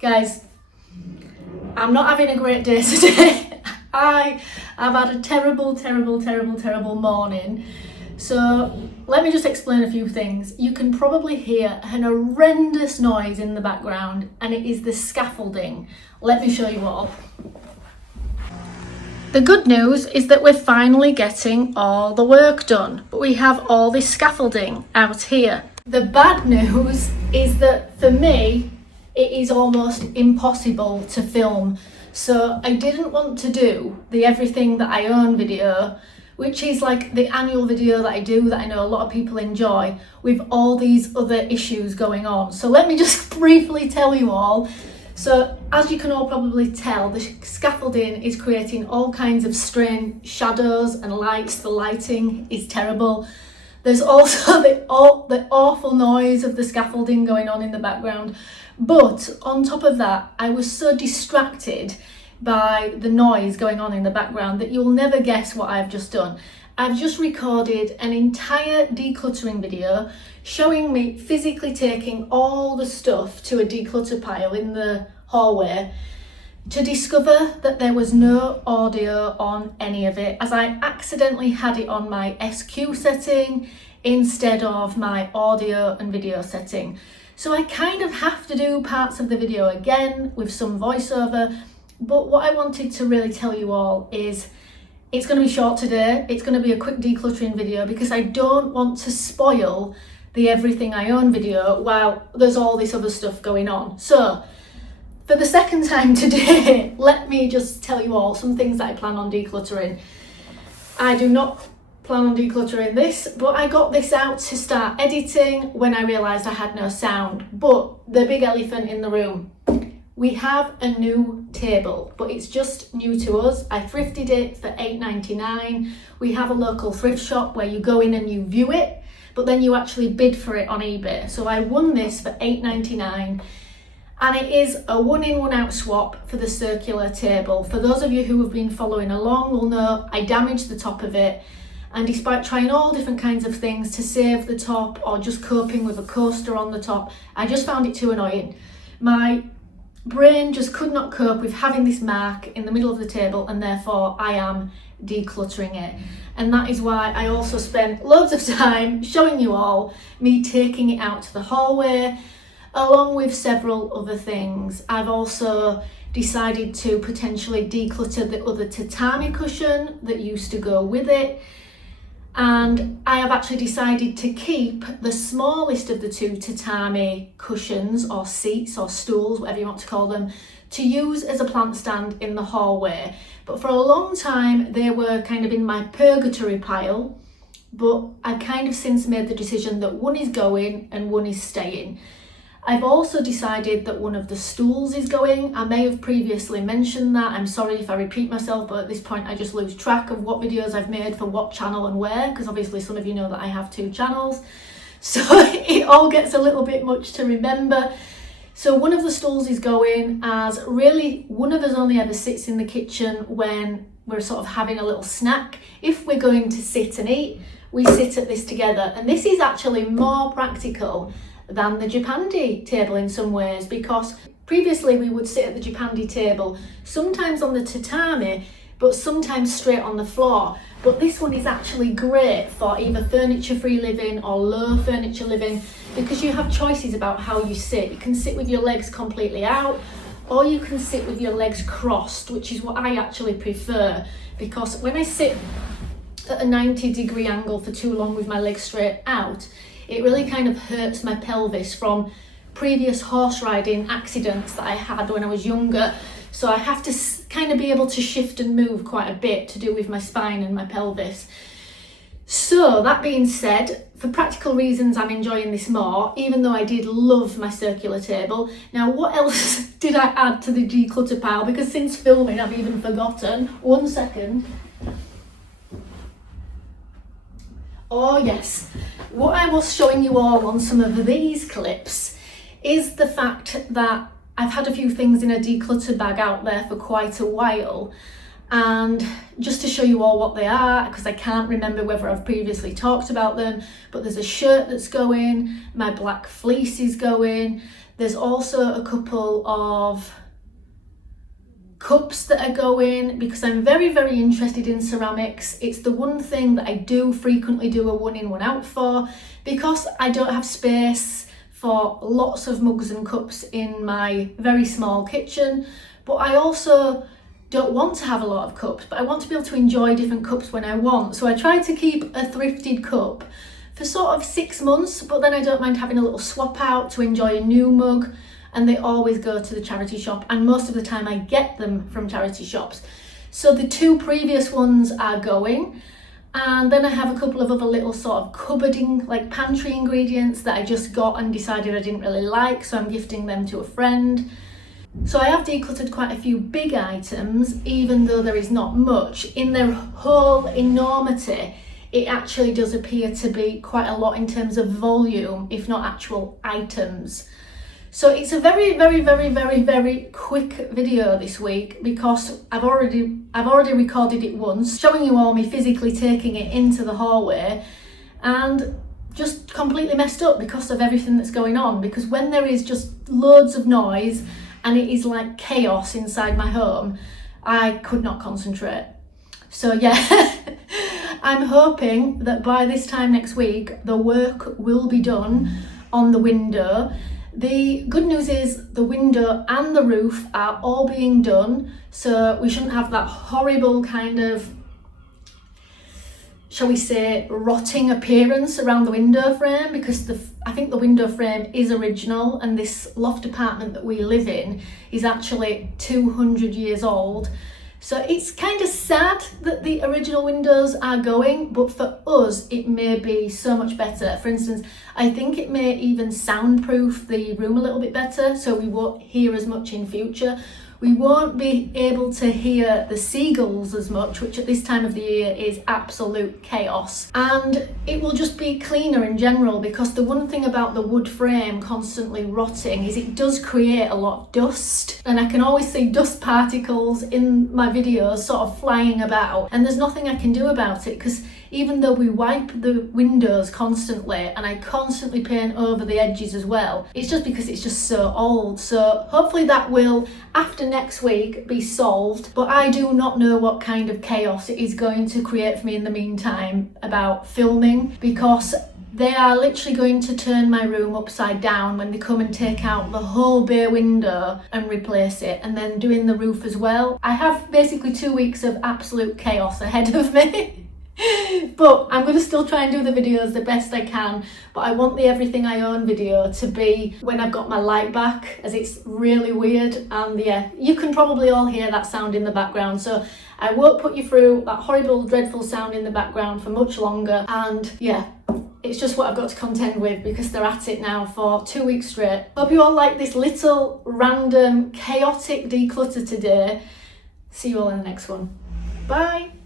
Guys, I'm not having a great day today. I've had a terrible morning. So let me just explain a few things. You can probably hear an horrendous noise in the background, and it is the scaffolding. Let me show you all. The good news is that we're finally getting all the work done, but we have all this scaffolding out here. The bad news is that for me, it is almost impossible to film. So I didn't want to do the everything that I own video, which is like the annual video that I do that I know a lot of people enjoy, with all these other issues going on. So let me just briefly tell you all. So as you can all probably tell, the scaffolding is creating all kinds of strange shadows and lights. The lighting is terrible. There's also the awful noise of the scaffolding going on in the background. But on top of that, I was so distracted by the noise going on in the background that you'll never guess what I've just done. I've just recorded an entire decluttering video showing me physically taking all the stuff to a declutter pile in the hallway to discover that there was no audio on any of it, as I accidentally had it on my SQ setting instead of my audio and video setting. So I kind of have to do parts of the video again with some voiceover, but what I wanted to really tell you all is it's going to be short today. It's going to be a quick decluttering video because I don't want to spoil the everything I own video while there's all this other stuff going on. So for the second time today, let me just tell you all some things that I plan on decluttering. I do not plan on decluttering this, but I got this out to start editing when I realised I had no sound. But the big elephant in the room, we have a new table, but it's just new to us. I thrifted it for $8.99. We have a local thrift shop where you go in and you view it, but then you actually bid for it on eBay. So I won this for $8.99. And it is a one-in, one-out swap for the circular table. For those of you who have been following along will know I damaged the top of it. And despite trying all different kinds of things to save the top or just coping with a coaster on the top, I just found it too annoying. My brain just could not cope with having this mark in the middle of the table, and therefore I am decluttering it. And that is why I also spent loads of time showing you all me taking it out to the hallway, along with several other things. I've also decided to potentially declutter the other tatami cushion that used to go with it. And I have actually decided to keep the smallest of the two tatami cushions or seats or stools, whatever you want to call them, to use as a plant stand in the hallway. But for a long time, they were kind of in my purgatory pile, but I've kind of since made the decision that one is going and one is staying. I've also decided that one of the stools is going. I may have previously mentioned that. I'm sorry if I repeat myself, but at this point I just lose track of what videos I've made for what channel and where, because obviously some of you know that I have two channels. So it all gets a little bit much to remember. So one of the stools is going, as really one of us only ever sits in the kitchen when we're sort of having a little snack. If we're going to sit and eat, we sit at this together. And this is actually more practical than the Japandi table in some ways, because previously we would sit at the Japandi table, sometimes on the tatami, but sometimes straight on the floor. But this one is actually great for either furniture-free living or low furniture living, because you have choices about how you sit. You can sit with your legs completely out, or you can sit with your legs crossed, which is what I actually prefer, because when I sit at a 90-degree angle for too long with my legs straight out, it really kind of hurts my pelvis from previous horse riding accidents that I had when I was younger. So I have to kind of be able to shift and move quite a bit to do with my spine and my pelvis. So that being said, for practical reasons, I'm enjoying this more, even though I did love my circular table. Now, what else did I add to the declutter pile? Because since filming, I've even forgotten. 1 second. Oh yes, what I was showing you all on some of these clips is the fact that I've had a few things in a declutter bag out there for quite a while, and just to show you all what they are, because I can't remember whether I've previously talked about them, but there's a shirt that's going, my black fleece is going, There's also a couple of cups that are going, because I'm very, very interested in ceramics. It's the one thing that I do frequently do a one in, one out for, because I don't have space for lots of mugs and cups in my very small kitchen. But I also don't want to have a lot of cups, but I want to be able to enjoy different cups when I want. So I try to keep a thrifted cup for sort of 6 months, but then I don't mind having a little swap out to enjoy a new mug. And they always go to the charity shop, and most of the time I get them from charity shops. So the 2 previous ones are going, and then I have a couple of other little sort of cupboarding, like pantry ingredients that I just got and decided I didn't really like, so I'm gifting them to a friend. So I have decluttered quite a few big items, even though there is not much. In their whole enormity, it actually does appear to be quite a lot in terms of volume, if not actual items. So it's a very, very, very, very, very quick video this week, because I've already recorded it once, showing you all me physically taking it into the hallway, and just completely messed up because of everything that's going on. Because when there is just loads of noise and it is like chaos inside my home, I could not concentrate. So yeah, I'm hoping that by this time next week, the work will be done on the window. The good news is the window and the roof are all being done, so we shouldn't have that horrible kind of, shall we say, rotting appearance around the window frame, because I think the window frame is original, and this loft apartment that we live in is actually 200 years old. So it's kind of sad that the original windows are going, but for us it may be so much better. For instance, I think it may even soundproof the room a little bit better, so we won't hear as much in future. We won't be able to hear the seagulls as much, which at this time of the year is absolute chaos. And it will just be cleaner in general, because the one thing about the wood frame constantly rotting is it does create a lot of dust. And I can always see dust particles in my videos sort of flying about. And there's nothing I can do about it, because even though we wipe the windows constantly, and I constantly paint over the edges as well, it's just because it's just so old. So hopefully that will, after next week, be solved. But I do not know what kind of chaos it is going to create for me in the meantime about filming, because they are literally going to turn my room upside down when they come and take out the whole bay window and replace it, and then doing the roof as well. I have basically 2 weeks of absolute chaos ahead of me. But I'm going to still try and do the videos the best I can, but I want the Everything I Own video to be when I've got my light back, as it's really weird. And yeah, you can probably all hear that sound in the background, so I won't put you through that horrible, dreadful sound in the background for much longer. And yeah, it's just what I've got to contend with, because they're at it now for 2 weeks straight. Hope you all like this little random chaotic declutter today. See you all in the next one. Bye.